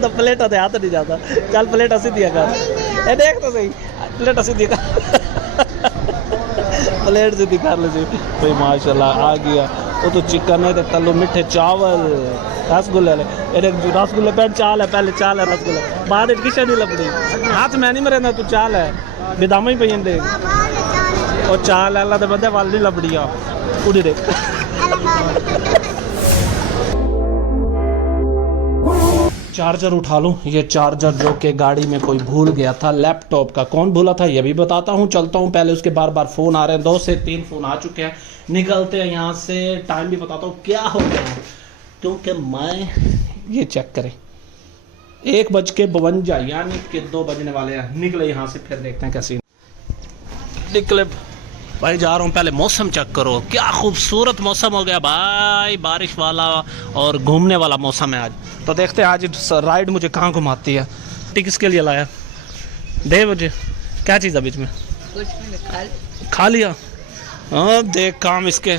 तो प्लेट होते हाथ नहीं जाता। चल प्लेट असी दिया कर, ए देख तो सही प्लेट असी दिया कर। प्लेट से दिखा ले जी भाई माशाल्लाह आ गया। वो तो चिकन है, तल्लू मिठे चावल, रसगुल्ले रसगुल्ले पहले चाल है, पहले चाल है रसगुल्ले बाद किशा नहीं लभदी। हाथ में नहीं मरेंदा तू चाल है बेदामा ही पई दे और चाल अल्लाह दे बंदे वाल नहीं लभदी आ उड़ी देख। चार्जर उठा लूँ, ये चार्जर जो कि गाड़ी में कोई भूल गया था, लैपटॉप का। कौन भूला था ये भी बताता हूँ, चलता हूँ। पहले उसके बार बार फ़ोन आ रहे हैं, 2 से 3 फ़ोन आ चुके हैं। निकलते हैं यहाँ से, टाइम भी बताता हूँ क्या हो गया है, क्योंकि मैं ये चेक करें 1:52 यानी कि 2 बजने वाले हैं। निकले यहाँ से, फिर देखते हैं कैसे निकले। भाई जा रहा हूँ, पहले मौसम चेक करो, क्या खूबसूरत मौसम हो गया भाई, बारिश वाला और घूमने वाला मौसम है आज। तो देखते हैं आज राइड मुझे कहाँ घुमाती है। टिकट्स के लिए लाया दे मुझे, क्या चीज़ है बीच में खा लिया। हाँ देख काम इसके,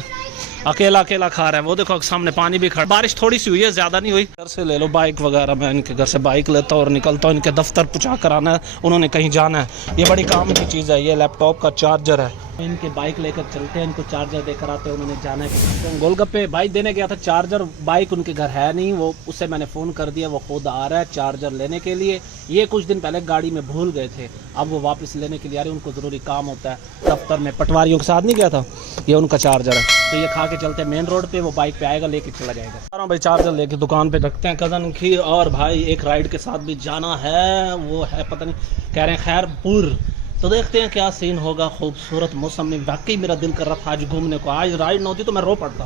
अकेला अकेला खा रहा है। वो देखो सामने पानी भी खड़ा, बारिश थोड़ी सी हुई है, ज़्यादा नहीं हुई। घर से ले लो बाइक वगैरह, मैं इनके घर से बाइक लेता हूँ और निकलता हूँ। इनके दफ्तर पहुँचा कर आना है, उन्होंने कहीं जाना है। ये बड़ी काम की चीज़ है, ये लैपटॉप का चार्जर है। इनके बाइक लेकर चलते हैं, इनको चार्जर देकर आते हैं। उन्होंने जाना है तो गोलगप्पे बाइक देने गया था, चार्जर बाइक उनके घर है नहीं। वो उससे मैंने फ़ोन कर दिया, वो खुद आ रहा है चार्जर लेने के लिए। ये कुछ दिन पहले गाड़ी में भूल गए थे, अब वो वापस लेने के लिए आ रहे हैं। उनको ज़रूरी काम होता है दफ्तर में, पटवारियों के साथ नहीं गया था। ये उनका चार्जर है, तो ये खा के चलते हैं मेन रोड पे। वो बाइक पे आएगा, लेके चला जाएगा। भाई चार्जर लेके दुकान पे रखते हैं कज़न की। और भाई एक राइड के साथ भी जाना है, वो है पता नहीं, कह रहे हैं खैरपुर। तो देखते हैं क्या सीन होगा। खूबसूरत मौसम में वाकई मेरा दिल कर रहा था आज घूमने को। आज राइड न होती तो मैं रो पड़ता।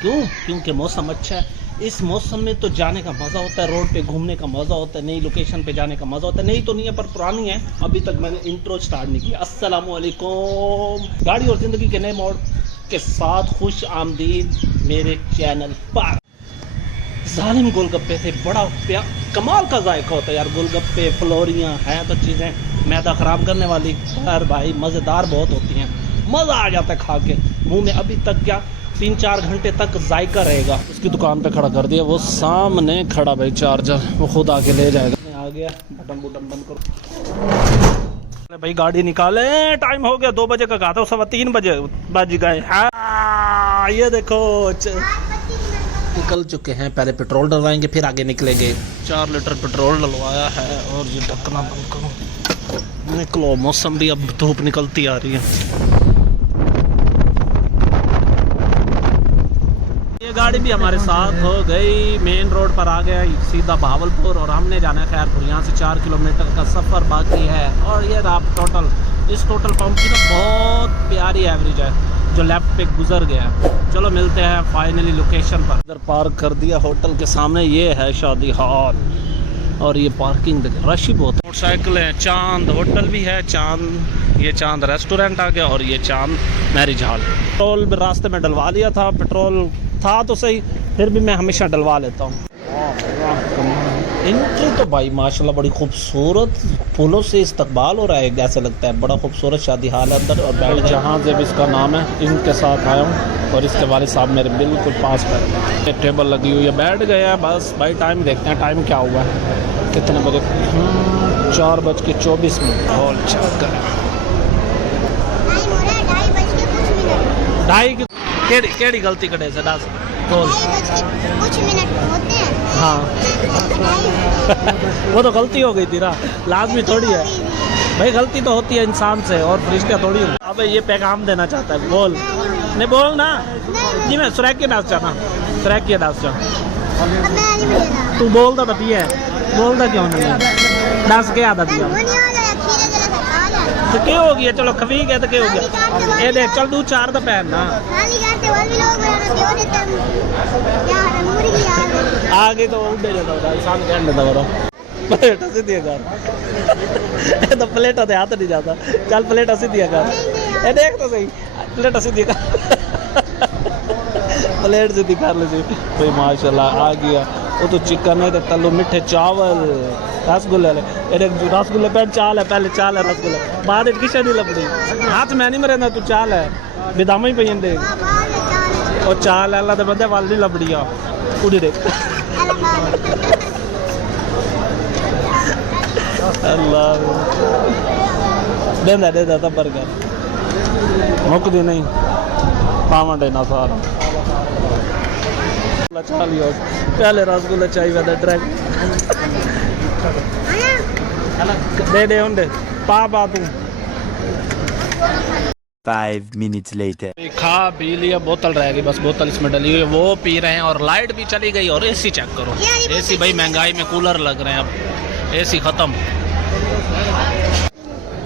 क्यों? क्योंकि मौसम अच्छा है। इस मौसम में तो जाने का मज़ा होता है, रोड पे घूमने का मज़ा होता है, नई लोकेशन पे जाने का मज़ा होता है। नई तो नहीं है पर पुरानी है, अभी तक मैंने इंट्रो स्टार्ट नहीं किया। अस्सलामुअलैकुम, गाड़ी और ज़िंदगी के नए मोड़ के साथ खुश आमदीद मेरे चैनल पर। जालिम गोलगप्पे थे, बड़ा कमाल का जायका होता है यार गोलगप्पे। फ्लोरियाँ हैं तो चीज़ें मैदा ख़राब करने वाली, यार भाई मज़ेदार बहुत होती हैं, मज़ा आ जाता है खा के मुँह में। अभी तक क्या 3-4 घंटे तक जायका रहेगा। उसकी दुकान पे खड़ा कर दिया, वो सामने खड़ा भाई चार्जर, वो खुद आके ले जाएगा। आ गया, बटन बंद करो भाई, गाड़ी निकाले। टाइम हो गया, 2 बजे का कहा था, 3:15 बज गए। हाँ ये देखो निकल चुके हैं। पहले पेट्रोल डलवाएंगे फिर आगे निकलेंगे। 4 लीटर पेट्रोल डलवाया है और ये ढकना बंद करो। निकलो, मौसम भी अब धूप निकलती आ रही है। ये गाड़ी भी हमारे साथ हो गई, मेन रोड पर आ गया सीधा भावलपुर, और हमने जाना है खैरपुर। यहाँ से 4 किलोमीटर का सफ़र बाकी है। और ये टोटल इस टोटल पंप की ना बहुत प्यारी एवरेज है जो लेफ्ट पे गुजर गया। चलो मिलते हैं फाइनली लोकेशन पर। इधर पार्क कर दिया होटल के सामने, ये है शादी हॉल और ये पार्किंग देखिए, रश ही बहुत। मोटरसाइकिल है, चांद होटल भी है, चांद ये चांद रेस्टोरेंट आ गया और ये चांद मैरिज हॉल। पेट्रोल रास्ते में डलवा लिया था, पेट्रोल था तो सही, फिर भी मैं हमेशा डलवा लेता हूँ। एंट्री तो भाई माशाल्लाह बड़ी खूबसूरत, फूलों से इस्तकबाल हो रहा है, ऐसा लगता है बड़ा खूबसूरत शादी हाल है अंदर। और बैठ जहाँ जेब इसका नाम है, इनके साथ आया हूँ और इसके वाले साहब मेरे बिल्कुल पास बैठे। टेबल लगी हुई है, बैठ गए हैं बस भाई। टाइम देखते हैं, टाइम क्या हुआ है, कितने बजे? 4:24। हॉल चेक करें, 2:30 केड़ी गलती कटे से 10 कुछ मिनट होते हैं। हाँ वो तो गलती हो गई थी ना, लाजमी थोड़ी है भाई, गलती तो होती है इंसान से और फरिश्ता थोड़ी है। अबे ये पैगाम देना चाहता है, बोल नहीं बोल ना जी। मैं सुरैक के डांस चाहना, सुरैक के डांस चाह, तू बोलता तो पिए, बोलता क्यों नहीं? डांस क्या आदत दिया तो क्या हो गया? चलो खफी गया तो क्या हो गया? ये देख चल 2-4 तो पहन ना आगे तो उड़े जाता होता इंसान, क्या देता करो प्लेट ऐसे दिया कर। तो प्लेट होते हाथ नहीं जाता। चल प्लेट ऐसे दिया कर, ये देख तो सही प्लेट ऐसे दिया कर। प्लेट से दिखा ले भाई माशाल्लाह आ गया। वो तो चिकन है, तल्लू मिठे चावल, रसगुल्ले रसगुल्ले पहले चाल है, पहले चाल है रसगुल्ले बाद किशा नहीं लभदी। हाथ में नहीं मरेंदा तू चाल है बेदामा ही पई दे और चाल अल्लाह दे बंदे वाल नहीं लभदी आ उड़ी देख। अल्लाह देंदा तब्बर कर मुकदी नहीं पावंड है ना सारा चा लियो पहले रसगुल्ला चाहिए था डायरेक्ट दे होंडे पा तू 5 minutes later. खा पी लिया बोतल रह गई बस बोतल इसमें डली हुई है वो पी रहे हैं और लाइट भी चली गई और एसी चेक करो एसी भाई महंगाई में कूलर लग रहे हैं अब एसी खत्म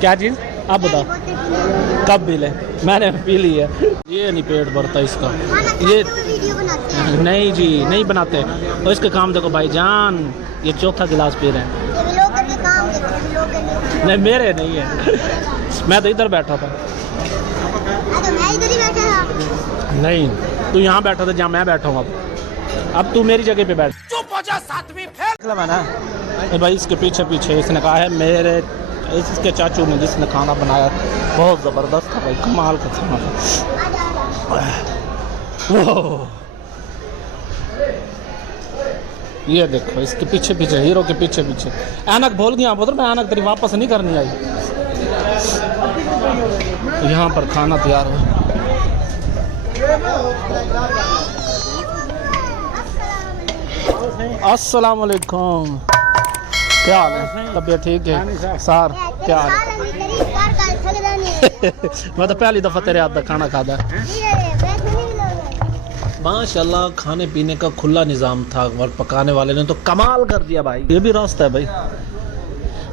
क्या चीज आप बताओ कब पी ले मैंने पी ली है ये नहीं पेट भरता इसका ये नहीं जी नहीं बनाते और इसके काम देखो भाईजान ये चौथा गिलास पी रहे हैं नहीं मेरे नहीं है मैं तो इधर बैठा था नहीं तू यहाँ बैठा था जहाँ मैं बैठा हूँ अब तू मेरी जगह पे बैठ चुप हो जा सातवीं फेल ना भाई इसके पीछे पीछे इसने कहा है मेरे इसके चाचू ने जिसने खाना बनाया बहुत ज़बरदस्त था भाई कमाल का खाना था ये देखो इसके पीछे पीछे हीरो के पीछे पीछे ऐनक भूल गया पुत्र मैं ऐनक तेरी वापस नहीं करनी आई यहाँ पर खाना तैयार हो अस्सलाम वालेकुम क्या हाल है तबीयत ठीक है सार क्या हाल है मैं तो पहली दफ़ा तेरे हाथ का खाना खाता माशाल्लाह खाने पीने का खुला निज़ाम था और पकाने वाले ने तो कमाल कर दिया भाई ये भी रास्ता है भाई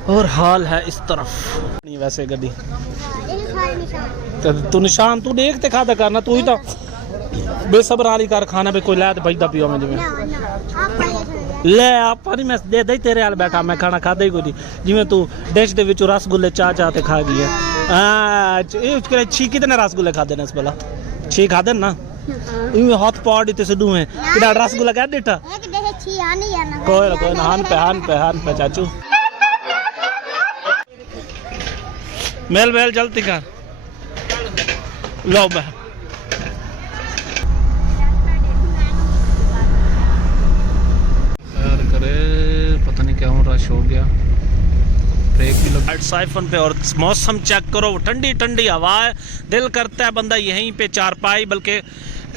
और हाल है इस तरफ नहीं वैसे गड्डी तू निशान तू देखते खाता करना तू ही तो बेसब्र वाली कर खाना पे कोई लै भाई दा पियो मैं जिमें ले आप नहीं मैं दे दे तेरे हाल बैठा मैं खाना खाता ही कोई नहीं जिमें तू डिश दे विच रसगुल्ले चाह ते खा गई है छी कितने रसगुल्ले खाते ने इस भला छी खाते ना हाथ पाड़ ते सिद्धू है किड़ा रसगुल्ला कह देटा कोई ना हान पे चाचू मेल जल्दी कर लो करे पता नहीं क्या रश हो गया ब्रेक भी लगा साइफन पे और मौसम चेक करो ठंडी ठंडी हवा है दिल करता है बंदा यहीं पे चारपाई बल्कि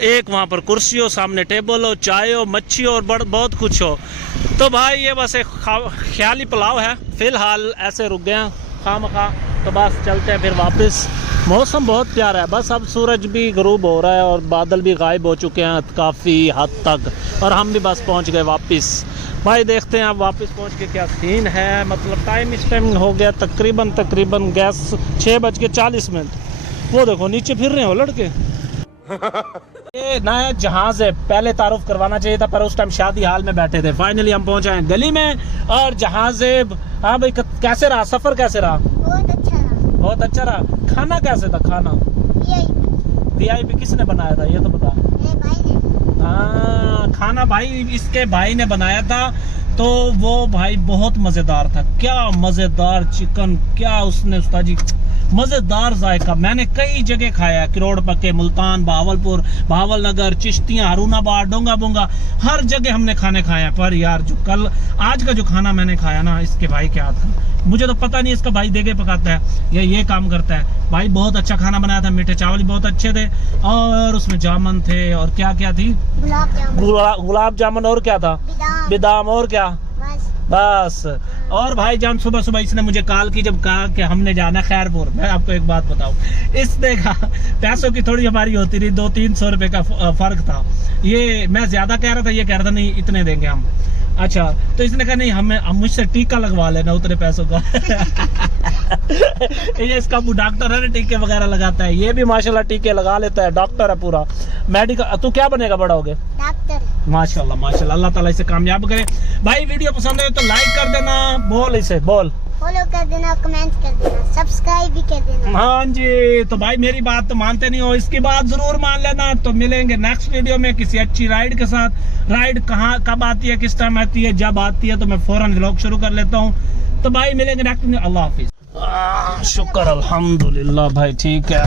एक वहाँ पर कुर्सी हो सामने टेबल हो चाय हो मच्छी हो और बहुत कुछ हो तो भाई ये बस एक ख्याली पुलाव है फिलहाल ऐसे रुक गए खामखा तो बस चलते हैं फिर वापस मौसम बहुत प्यारा है बस अब सूरज भी गरूब हो रहा है और बादल भी गायब हो चुके हैं काफ़ी हद तक और हम भी बस पहुंच गए वापस भाई देखते हैं अब वापस पहुंच के क्या सीन है मतलब टाइम इस टाइम हो गया तकरीबन गैस 6:40 वो देखो नीचे फिर रहे हो लड़के ये नया जहाज है पहले तारुफ करवाना चाहिए था पर उस टाइम शादी हाल में बैठे थे फाइनली हम पहुंचे हैं गली में और जहाज हाँ भाई कैसे रहा सफर कैसे रहा बहुत अच्छा रहा खाना कैसे था खाना VIP किसने बनाया था ये तो बता हाँ खाना भाई इसके भाई ने बनाया था तो वो भाई बहुत मजेदार था क्या मजेदार चिकन क्या उसने उस्ताद जी मजेदार जायका मैंने कई जगह खाया किरोड़ पक्के मुल्तान भावलपुर भावलनगर चिश्तियां हारूनाबाद डोंगा बोंगा हर जगह हमने खाने खाया पर यार जो कल आज का जो खाना मैंने खाया ना इसके भाई के हाथ का मुझे तो पता नहीं इसका भाई देगे पकाता है या ये काम करता है भाई बहुत अच्छा खाना बनाया था मीठे चावल भी बहुत अच्छे थे और उसमें जामुन थे और क्या क्या थी गुलाब जामुन और क्या था बादाम और क्या बस और भाई जान सुबह सुबह इसने मुझे कॉल की जब कहा कि हमने जाना खैरपुर मैं आपको एक बात बताऊं इसने कहा पैसों की थोड़ी हमारी होती रही 200-300 रुपए का फर्क था ये मैं ज्यादा कह रहा था ये कह रहा था नहीं इतने देंगे हम अच्छा तो इसने कहा नहीं हमें मुझसे टीका लगवा लेना उतने पैसों का ये इसका डॉक्टर है ना टीके वगैरह लगाता है ये भी माशाल्लाह टीके लगा लेता है डॉक्टर है पूरा मेडिकल तू क्या बनेगा बड़ा हो गया डॉक्टर माशाल्लाह माशाल्लाह अल्लाह ताला इसे कामयाब करे भाई वीडियो पसंद है तो लाइक कर देना बोल इसे बोल फॉलो कर देना कमेंट कर देना सब्सक्राइब भी कर देना हाँ जी तो भाई मेरी बात तो मानते नहीं हो इसकी बात जरूर मान लेना तो मिलेंगे नेक्स्ट वीडियो में किसी अच्छी राइड के साथ राइड कहाँ कब आती है किस टाइम आती है जब आती है तो मैं फौरन व्लॉग शुरू कर लेता हूँ तो भाई मिलेंगे नेक्स्ट वीडियो अल्लाह हाफिज शुक्र अल्हम्दुलिल्लाह भाई ठीक है।